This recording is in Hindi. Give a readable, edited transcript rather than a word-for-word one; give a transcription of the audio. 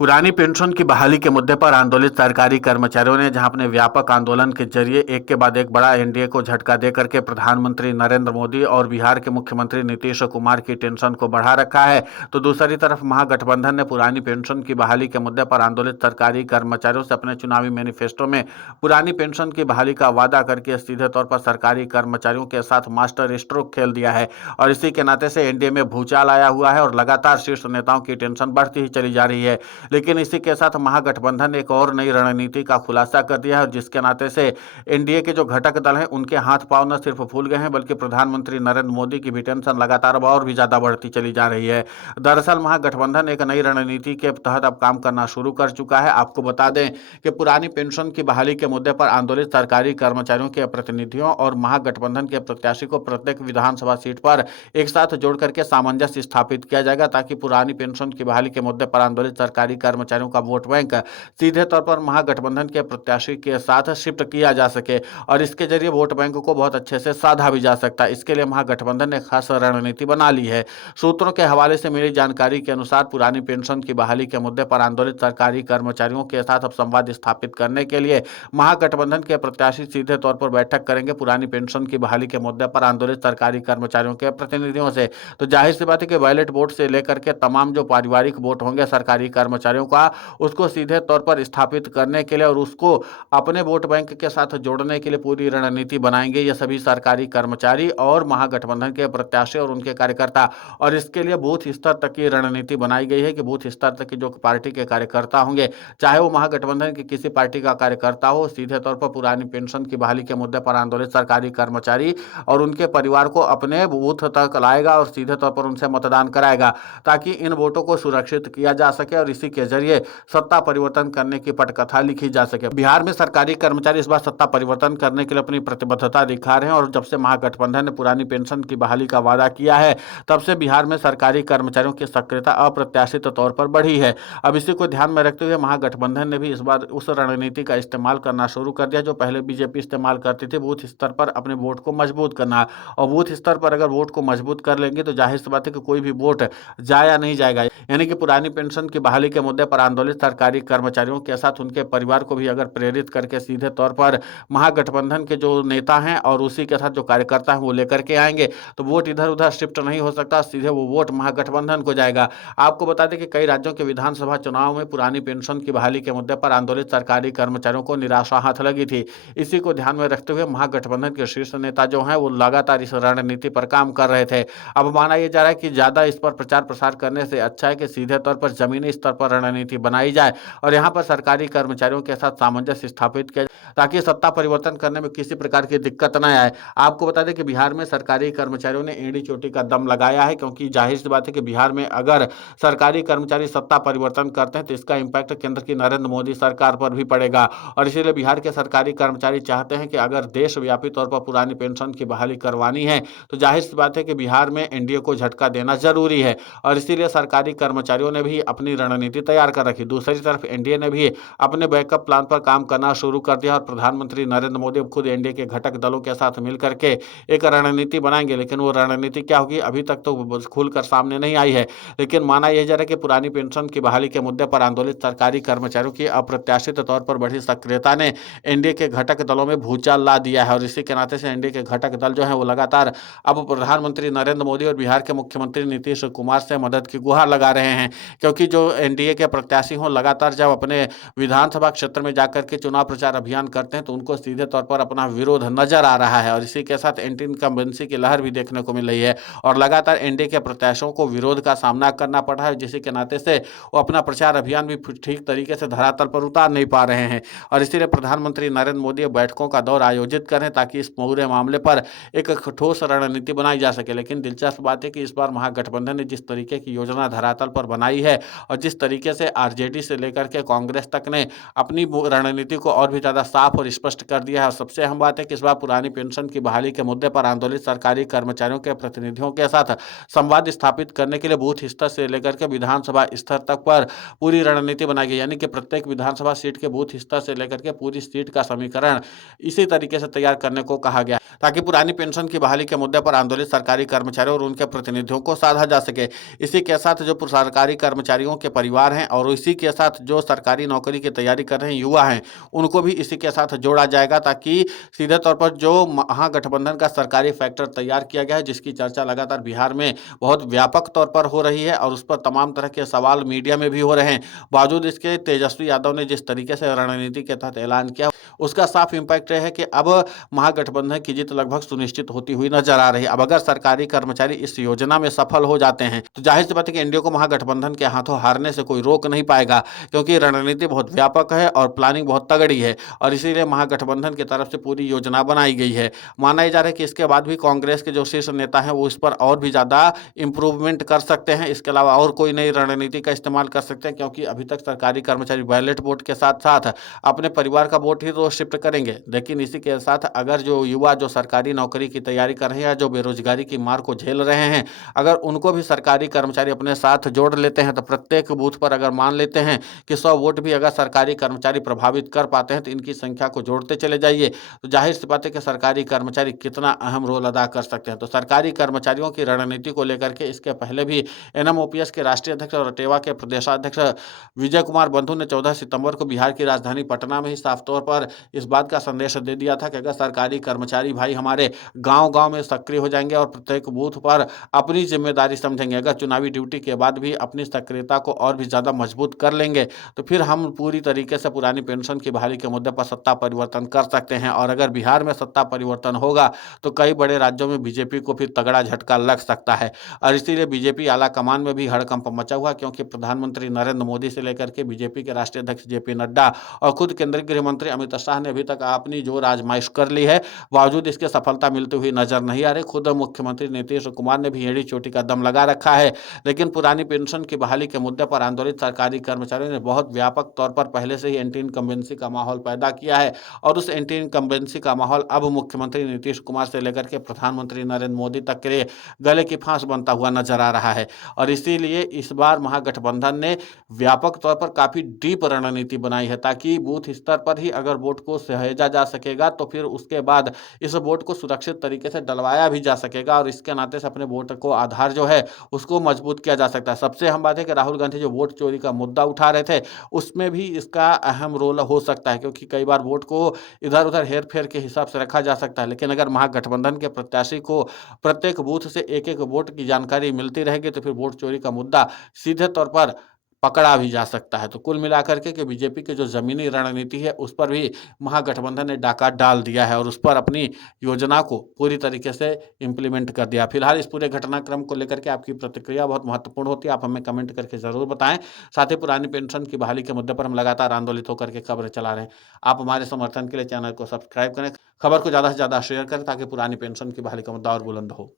पुरानी पेंशन की बहाली के मुद्दे पर आंदोलित सरकारी कर्मचारियों ने जहां अपने व्यापक आंदोलन के जरिए एक के बाद एक बड़ा एनडीए को झटका देकर के प्रधानमंत्री नरेंद्र मोदी और बिहार के मुख्यमंत्री नीतीश कुमार की टेंशन को बढ़ा रखा है, तो दूसरी तरफ महागठबंधन ने पुरानी पेंशन की बहाली के मुद्दे पर आंदोलित सरकारी कर्मचारियों से अपने चुनावी मैनिफेस्टो में पुरानी पेंशन की बहाली का वादा करके सीधे तौर पर सरकारी कर्मचारियों के साथ मास्टर स्ट्रोक खेल दिया है। और इसी के नाते से एनडीए में भूचाल आया हुआ है और लगातार शीर्ष नेताओं की टेंशन बढ़ती ही चली जा रही है। लेकिन इसी के साथ महागठबंधन ने एक और नई रणनीति का खुलासा कर दिया है, और जिसके नाते से एनडीए के जो घटक दल हैं उनके हाथ पांव न सिर्फ फूल गए हैं, बल्कि प्रधानमंत्री नरेंद्र मोदी की भी टेंशन लगातार और भी ज्यादा बढ़ती चली जा रही है। दरअसल महागठबंधन एक नई रणनीति के तहत अब काम करना शुरू कर चुका है। आपको बता दें कि पुरानी पेंशन की बहाली के मुद्दे पर आंदोलित सरकारी कर्मचारियों के प्रतिनिधियों और महागठबंधन के प्रत्याशी को प्रत्येक विधानसभा सीट पर एक साथ जोड़ करके सामंजस्य स्थापित किया जाएगा, ताकि पुरानी पेंशन की बहाली के मुद्दे पर आंदोलित सरकारी कर्मचारियों का वोट बैंक सीधे तौर पर महागठबंधन के प्रत्याशी के साथ शिफ्ट किया जा सके और इसके जरिए वोट बैंक को बहुत अच्छे से साधा भी जा सकता है। इसके लिए महागठबंधन ने खास रणनीति बना ली है। सूत्रों के हवाले से मिली जानकारी के अनुसार पुरानी पेंशन की बहाली के मुद्दे पर आंदोलित सरकारी कर्मचारियों के साथ अब संवाद स्थापित करने के लिए महागठबंधन के प्रत्याशी सीधे तौर पर बैठक करेंगे पुरानी पेंशन की बहाली के मुद्दे पर आंदोलित सरकारी कर्मचारियों के प्रतिनिधियों से। तो जाहिर सी बात है कि बैलेट वोट से लेकर के तमाम जो पारिवारिक वोट होंगे सरकारी कर्मचारियों का, उसको सीधे तौर पर स्थापित करने के लिए और उसको अपने वोट बैंक के साथ जोड़ने के लिए पूरी रणनीति बनाएंगे ये सभी सरकारी कर्मचारी और महागठबंधन के प्रत्याशी और उनके कार्यकर्ता। और इसके लिए बूथ स्तर तक की रणनीति बनाई गई है कि बूथ स्तर तक की जो पार्टी के कार्यकर्ता होंगे, चाहे वो महागठबंधन की किसी पार्टी का कार्यकर्ता हो, सीधे तौर पर पुरानी पेंशन की बहाली के मुद्दे पर आंदोलित सरकारी कर्मचारी और उनके परिवार को अपने बूथ तक लाएगा और सीधे तौर पर उनसे मतदान कराएगा, ताकि इन वोटों को सुरक्षित किया जा सके और इसी के जरिए सत्ता परिवर्तन करने की पटकथा लिखी जा सके। बिहार में सरकारी कर्मचारी इस बार सत्ता परिवर्तन करने के लिए अपनी प्रतिबद्धता दिखा रहे हैं और जब से महागठबंधन ने पुरानी पेंशन की बहाली का वादा किया है, तब से बिहार में सरकारी कर्मचारियों की सक्रियता अप्रत्याशित तौर पर बढ़ी है। अब इसी को ध्यान में रखते हुए महागठबंधन ने भी इस बार उस रणनीति का इस्तेमाल करना शुरू कर दिया जो पहले बीजेपी इस्तेमाल करती थी, बूथ स्तर पर अपने वोट को मजबूत करना। और बूथ स्तर पर अगर वोट को मजबूत कर लेंगे तो जाहिर सी बात है कि कोई भी वोट जाया नहीं जाएगा। यानी कि पुरानी पेंशन की बहाली के मुद्दे पर आंदोलित सरकारी कर्मचारियों के साथ उनके परिवार को भी अगर प्रेरित करके सीधे तौर पर महागठबंधन के जो नेता हैं और उसी के साथ जो कार्यकर्ता हैं वो लेकर के आएंगे, तो वोट इधर उधर शिफ्ट नहीं हो सकता, सीधे वो वोट महागठबंधन को जाएगा। आपको बता दें कि कई राज्यों के विधानसभा चुनाव में पुरानी पेंशन की बहाली के मुद्दे पर आंदोलित सरकारी कर्मचारियों को निराशा हाथ लगी थी। इसी को ध्यान में रखते हुए महागठबंधन के शीर्ष नेता जो हैं वो लगातार इस रणनीति पर काम कर रहे थे। अब माना यह जा रहा है कि ज्यादा इस पर प्रचार प्रसार करने से अच्छा है कि सीधे तौर पर जमीनी स्तर पर रणनीति बनाई जाए और यहाँ पर सरकारी कर्मचारियों के साथ सामंजस्य स्थापित किया जाए, ताकि सत्ता परिवर्तन करने में किसी प्रकार की दिक्कत न आए। आपको बता दें कि बिहार में सरकारी कर्मचारियों ने एड़ी चोटी का दम लगाया है, क्योंकि जाहिर सी बात है कि बिहार में अगर सरकारी कर्मचारी सत्ता परिवर्तन करते हैं तो इसका इम्पैक्ट केंद्र की नरेंद्र मोदी सरकार पर भी पड़ेगा। और इसीलिए बिहार के सरकारी कर्मचारी चाहते हैं कि अगर देशव्यापी तौर पर पुरानी पेंशन की बहाली करवानी है तो जाहिर सी बात है कि बिहार में एनडीए को झटका देना जरूरी है। और इसीलिए सरकारी कर्मचारियों ने भी अपनी रणनीति तैयार कर रखी। दूसरी तरफ एनडीए ने भी अपने बैकअप प्लान पर काम करना शुरू कर दिया और प्रधानमंत्री नरेंद्र मोदी खुद एनडीए के घटक दलों के साथ मिलकर के एक रणनीति बनाएंगे। लेकिन वो रणनीति क्या होगी अभी तक तो खुलकर सामने नहीं आई है। लेकिन माना यह जा रहा है कि पुरानी पेंशन की बहाली के मुद्दे पर आंदोलित सरकारी कर्मचारियों की अप्रत्याशित तौर पर बढ़ी सक्रियता ने एनडीए के घटक दलों में भूचाल ला दिया है। और इसी के नाते से एनडीए के घटक दल जो है वो लगातार अब प्रधानमंत्री नरेंद्र मोदी और बिहार के मुख्यमंत्री नीतीश कुमार से मदद की गुहार लगा रहे हैं, क्योंकि जो एनडीए के प्रत्याशी हों लगातार जब अपने विधानसभा क्षेत्र में जाकर के चुनाव प्रचार अभियान करते हैं तो उनको सीधे तौर पर अपना विरोध नजर आ रहा है। और इसी के साथ एंटी इनकम्बेंसी की लहर भी देखने को मिल रही है और लगातार एनडीए के प्रत्याशियों को विरोध का सामना करना पड़ रहा है, जिसी के नाते से वो अपना प्रचार अभियान भी ठीक तरीके से धरातल पर उतार नहीं पा रहे हैं। और इसीलिए प्रधानमंत्री नरेंद्र मोदी बैठकों का दौर आयोजित करें ताकि इस पूरे मामले पर एक ठोस रणनीति बनाई जा सके। लेकिन दिलचस्प बात है कि इस बार महागठबंधन ने जिस तरीके की योजना धरातल पर बनाई है और जिस तरीके से आरजेडी से लेकर के कांग्रेस तक ने अपनी रणनीति को और भी ज्यादा साफ और स्पष्ट कर दिया है। सबसे अहम बात है कि इस बार पुरानी पेंशन की बहाली के मुद्दे पर आंदोलित सरकारी कर्मचारियों के प्रतिनिधियों के साथ संवाद स्थापित करने के लिए बूथ स्तर से लेकर के विधानसभा स्तर तक पर पूरी रणनीति बनाई गई। यानी कि प्रत्येक विधानसभा सीट के बूथ स्तर से लेकर के पूरी सीट का समीकरण इसी तरीके से तैयार करने को कहा गया, ताकि पुरानी पेंशन की बहाली के मुद्दे पर आंदोलित सरकारी कर्मचारियों और उनके प्रतिनिधियों को साधा जा सके। इसी के साथ जो सरकारी कर्मचारियों के परिवार बेरोजगार हैं और इसी के साथ जो सरकारी नौकरी की तैयारी कर रहे हैं युवा हैं, उनको भी इसी के साथ जोड़ा जाएगा, ताकि सीधे तौर पर जो महागठबंधन का सरकारी फैक्टर तैयार किया गया है, जिसकी चर्चा लगातार बिहार में बहुत व्यापक तौर पर हो रही है और उस पर तमाम तरह के सवाल मीडिया में भी हो रहे हैं, बावजूद इसके तेजस्वी यादव ने जिस तरीके से रणनीति के तहत ऐलान किया, उसका साफ इम्पैक्ट है कि अब महागठबंधन की जीत लगभग सुनिश्चित होती हुई नजर आ रही है। अब अगर सरकारी कर्मचारी इस योजना में सफल हो जाते हैं तो जाहिर सी बात है कि एनडीए को महागठबंधन के हाथों हारने से कोई रोक नहीं पाएगा, क्योंकि रणनीति बहुत व्यापक है और प्लानिंग बहुत तगड़ी है और इसीलिए महागठबंधन की तरफ से पूरी योजना बनाई गई है। माना जा रहा है कि इसके बाद भी कांग्रेस के जो शीर्ष नेता हैं वो इस पर और भी ज्यादा इंप्रूवमेंट कर सकते हैं, इसके अलावा और कोई नई रणनीति का इस्तेमाल कर सकते हैं, क्योंकि अभी तक सरकारी कर्मचारी बैलेट वोट के साथ साथ अपने परिवार का वोट ही तो शिफ्ट करेंगे। लेकिन इसी के साथ अगर जो युवा जो सरकारी नौकरी की तैयारी कर रहे हैं या जो बेरोजगारी की मार को झेल रहे हैं, अगर उनको भी सरकारी कर्मचारी अपने साथ जोड़ लेते हैं तो प्रत्येक बूथ पर अगर मान लेते हैं कि 100 वोट भी अगर सरकारी कर्मचारी प्रभावित कर पाते हैं तो इनकी संख्या को जोड़ते चले जाइए, तो जाहिर सी बात है कि सरकारी कर्मचारी कितना अहम रोल अदा कर सकते हैं। तो सरकारी कर्मचारियों की रणनीति को लेकर के इसके पहले भी एनएमओपीएस के राष्ट्रीय अध्यक्ष और टेवा के प्रदेशाध्यक्ष विजय कुमार बंधु ने 14 सितंबर को बिहार की राजधानी पटना में ही साफ तौर पर इस बात का संदेश दे दिया था कि अगर सरकारी कर्मचारी भाई हमारे गांव-गांव में सक्रिय हो जाएंगे और प्रत्येक बूथ पर अपनी जिम्मेदारी समझेंगे, अगर चुनावी ड्यूटी के बाद भी अपनी सक्रियता को और भी ज़्यादा मजबूत कर लेंगे, तो फिर हम पूरी तरीके से पुरानी पेंशन की बहाली के मुद्दे पर सत्ता परिवर्तन कर सकते हैं। और अगर बिहार में सत्ता परिवर्तन होगा तो कई बड़े राज्यों में बीजेपी को फिर तगड़ा झटका लग सकता है और इसीलिए बीजेपी आला कमान में भी हड़कंप मचा हुआ, क्योंकि प्रधानमंत्री नरेंद्र मोदी से लेकर के बीजेपी के राष्ट्रीय अध्यक्ष जेपी नड्डा और खुद केंद्रीय गृह मंत्री अमित शाह ने अभी तक अपनी जोर आजमाइश कर ली है, बावजूद इसके सफलता मिलती हुई नजर नहीं आ रही। खुद मुख्यमंत्री नीतीश कुमार ने भी एड़ी चोटी का दम लगा रखा है, लेकिन पुरानी पेंशन की बहाली के मुद्दे पर आंदोलित सरकारी कर्मचारियों ने बहुत व्यापक तौर पर पहले से ही एंटी इनकम्बेंसी का माहौल पैदा किया है और उस एंटी इनकम्बेंसी का माहौल अब मुख्यमंत्री नीतीश कुमार से लेकर के प्रधानमंत्री नरेंद्र मोदी तक के लिए गले की फांस बनता हुआ नजर आ रहा है। और इसीलिए इस बार महागठबंधन ने व्यापक तौर पर काफी डीप रणनीति बनाई है, ताकि बूथ स्तर पर ही अगर वोट को सहेजा जा सकेगा तो फिर उसके बाद इस वोट को सुरक्षित तरीके से डलवाया भी जा सकेगा और इसके नाते से अपने वोट को आधार जो है उसको मजबूत किया जा सकता है। सबसे अहम बात है कि राहुल गांधी जो वोट चोरी का मुद्दा उठा रहे थे उसमें भी इसका अहम रोल हो सकता है, क्योंकि कई बार वोट को इधर उधर हेर फेर के हिसाब से रखा जा सकता है, लेकिन अगर महागठबंधन के प्रत्याशी को प्रत्येक बूथ से एक एक वोट की जानकारी मिलती रहेगी तो फिर वोट चोरी का मुद्दा सीधे तौर पर पकड़ा भी जा सकता है। तो कुल मिलाकर के कि बीजेपी की जो ज़मीनी रणनीति है उस पर भी महागठबंधन ने डाका डाल दिया है और उस पर अपनी योजना को पूरी तरीके से इम्प्लीमेंट कर दिया। फिलहाल इस पूरे घटनाक्रम को लेकर के आपकी प्रतिक्रिया बहुत महत्वपूर्ण होती है, आप हमें कमेंट करके ज़रूर बताएँ। साथ ही पुरानी पेंशन की बहाली के मुद्दे पर हम लगातार आंदोलित होकर के खबरें चला रहे हैं। आप हमारे समर्थन के लिए चैनल को सब्सक्राइब करें, खबर को ज़्यादा से ज़्यादा शेयर करें ताकि पुरानी पेंशन की बहाली का मुद्दा और बुलंद हो।